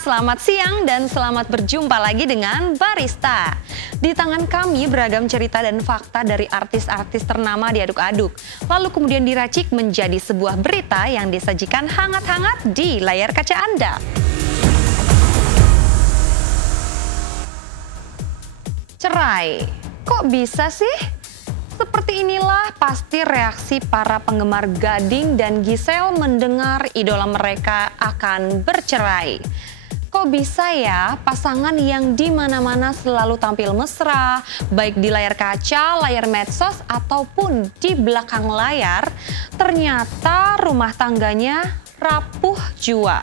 selamat siang dan selamat berjumpa lagi dengan Barista. Di tangan kami beragam cerita dan fakta dari artis-artis ternama diaduk-aduk, lalu kemudian diracik menjadi sebuah berita yang disajikan hangat-hangat di layar kaca Anda. Cerai, kok bisa sih? Seperti inilah pasti reaksi para penggemar Gading dan Giselle mendengar idola mereka akan bercerai. Kok bisa ya pasangan yang di mana-mana selalu tampil mesra, baik di layar kaca, layar medsos, ataupun di belakang layar, ternyata rumah tangganya rapuh jua.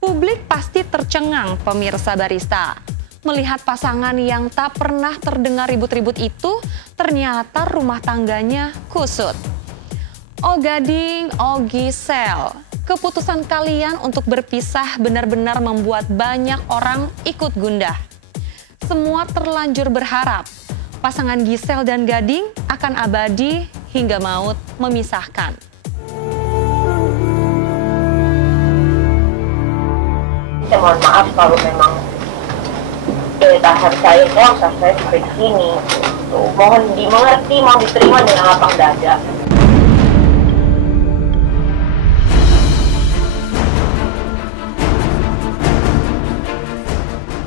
Publik pasti tercengang pemirsa Barista. Melihat pasangan yang tak pernah terdengar ribut-ribut itu, ternyata rumah tangganya kusut. Oh Gading, oh Giselle, keputusan kalian untuk berpisah benar-benar membuat banyak orang ikut gundah. Semua terlanjur berharap pasangan Giselle dan Gading akan abadi hingga maut memisahkan. Saya mohon maaf kalau memang tahan saya sampai sini. Mohon dimengerti, mohon diterima dengan lapang dada.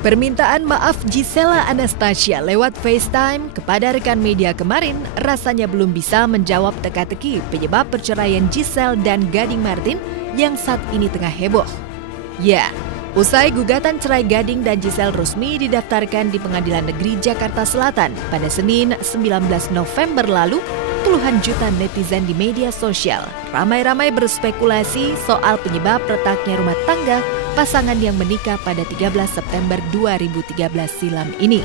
Permintaan maaf Giselle Anastasia lewat FaceTime kepada rekan media kemarin rasanya belum bisa menjawab teka-teki penyebab perceraian Giselle dan Gading Martin yang saat ini tengah heboh. Ya, usai gugatan cerai Gading dan Giselle resmi didaftarkan di Pengadilan Negeri Jakarta Selatan pada Senin 19 November lalu, puluhan juta netizen di media sosial ramai-ramai berspekulasi soal penyebab retaknya rumah tangga pasangan yang menikah pada 13 September 2013 silam ini.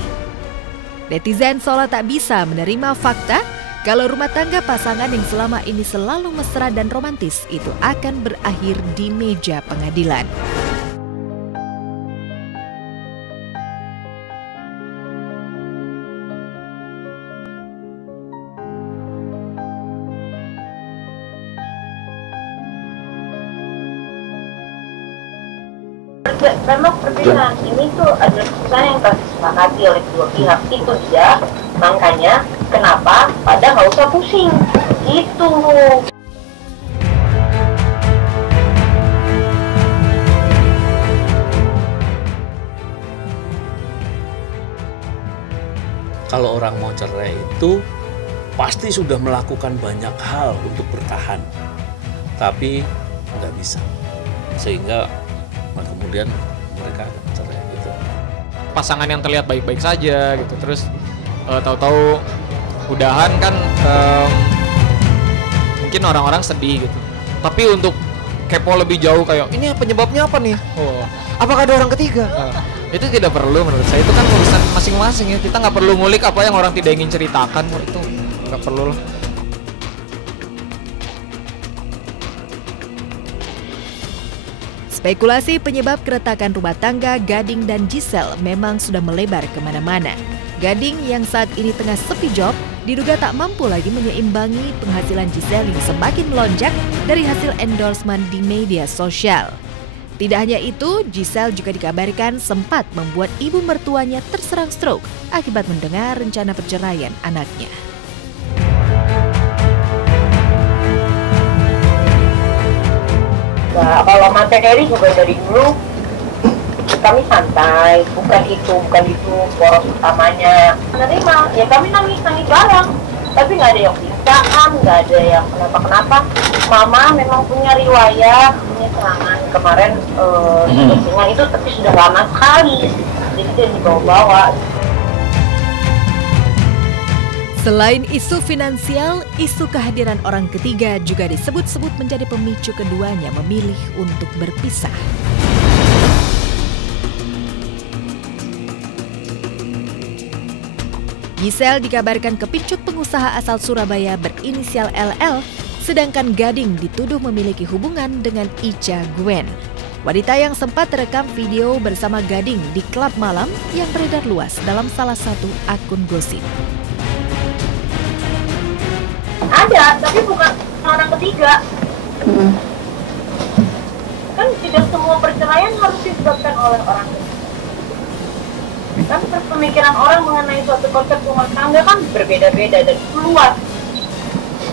Netizen seolah tak bisa menerima fakta kalau rumah tangga pasangan yang selama ini selalu mesra dan romantis itu akan berakhir di meja pengadilan. Memang perpisahan ini tuh adalah keputusan yang telah disepakati oleh kedua pihak. Itu dia, makanya kenapa pada nggak usah pusing gitu. Kalau orang mau cerai itu pasti sudah melakukan banyak hal untuk bertahan, tapi nggak bisa, sehingga kemudian mereka akan cerai gitu. Pasangan yang terlihat baik-baik saja gitu, terus tahu-tahu udahan kan, mungkin orang-orang sedih gitu. Tapi untuk kepo lebih jauh kayak ini penyebabnya apa nih? Oh, apakah ada orang ketiga? Itu tidak perlu menurut saya, itu kan urusan masing-masing ya. Kita nggak perlu ngulik apa yang orang tidak ingin ceritakan, itu nggak perlu lah. Spekulasi penyebab keretakan rumah tangga Gading dan Giselle memang sudah melebar kemana-mana. Gading yang saat ini tengah sepi job diduga tak mampu lagi menyeimbangi penghasilan Giselle yang semakin melonjak dari hasil endorsement di media sosial. Tidak hanya itu, Giselle juga dikabarkan sempat membuat ibu mertuanya terserang stroke akibat mendengar rencana perceraian anaknya. Nah, kalau materi juga dari dulu kami santai, bukan itu poros utamanya. Menerima, ya kami nangis bareng, tapi nggak ada yang pingsan, nggak ada yang kenapa-kenapa. Mama memang punya riwayat, punya serangan kemarin, itu tapi sudah lama sekali, jadi dia dibawa-bawa. Selain isu finansial, isu kehadiran orang ketiga juga disebut-sebut menjadi pemicu keduanya memilih untuk berpisah. Giselle dikabarkan kepincut pengusaha asal Surabaya berinisial LL, sedangkan Gading dituduh memiliki hubungan dengan Ica Gwen. Wanita yang sempat terekam video bersama Gading di klub malam yang beredar luas dalam salah satu akun gosip. Ada, tapi bukan orang ketiga. Kan tidak semua disebabkan oleh orang ketiga. Kan pemikiran orang mengenai suatu konsep rumah tangga kan berbeda-beda dan luas.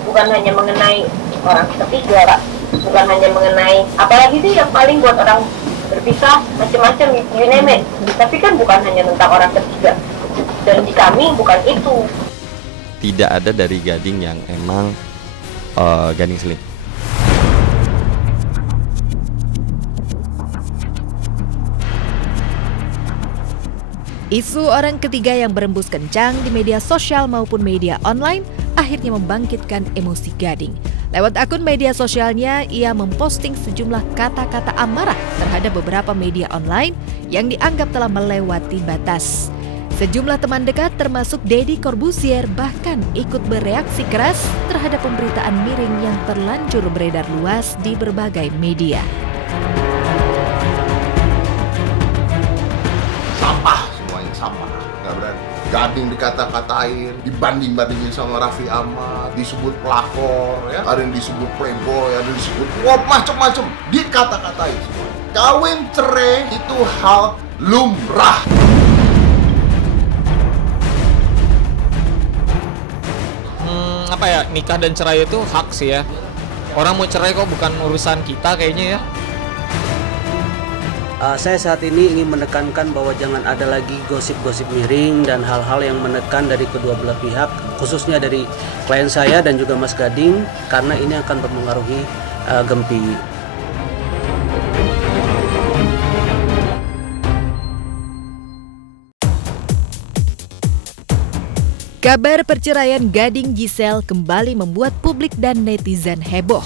Bukan hanya mengenai orang ketiga, Pak. Bukan hanya mengenai, apalagi sih yang paling buat orang berpisah, macam-macam, you name it. Tapi kan bukan hanya tentang orang ketiga. Dan di kami bukan itu. Tidak ada dari Gading yang emang Gading Slim. Isu orang ketiga yang berembus kencang di media sosial maupun media online akhirnya membangkitkan emosi Gading. Lewat akun media sosialnya, ia memposting sejumlah kata-kata amarah terhadap beberapa media online yang dianggap telah melewati batas. Sejumlah teman dekat termasuk Deddy Corbuzier bahkan ikut bereaksi keras terhadap pemberitaan miring yang terlanjur beredar luas di berbagai media. Sampah, semuanya sampah, nggak berani. Gading dikata-katain, dibanding-bandingin sama Raffi Ahmad, disebut pelakor, ya. Ada yang disebut playboy, ada yang disebut macem-macem, dikata-katain semua. Kawin cerai itu hal lumrah. Apa ya, nikah dan cerai itu hak sih ya. Orang mau cerai kok bukan urusan kita kayaknya ya. Saya saat ini ingin menekankan bahwa jangan ada lagi gosip-gosip miring dan hal-hal yang menekan dari kedua belah pihak, khususnya dari klien saya dan juga Mas Gading, karena ini akan mempengaruhi Gempi. Kabar perceraian Gading Giselle kembali membuat publik dan netizen heboh.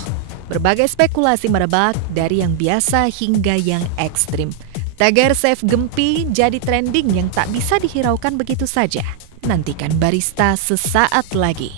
Berbagai spekulasi merebak dari yang biasa hingga yang ekstrim. Tagar Save Gempi jadi trending yang tak bisa dihiraukan begitu saja. Nantikan Barista sesaat lagi.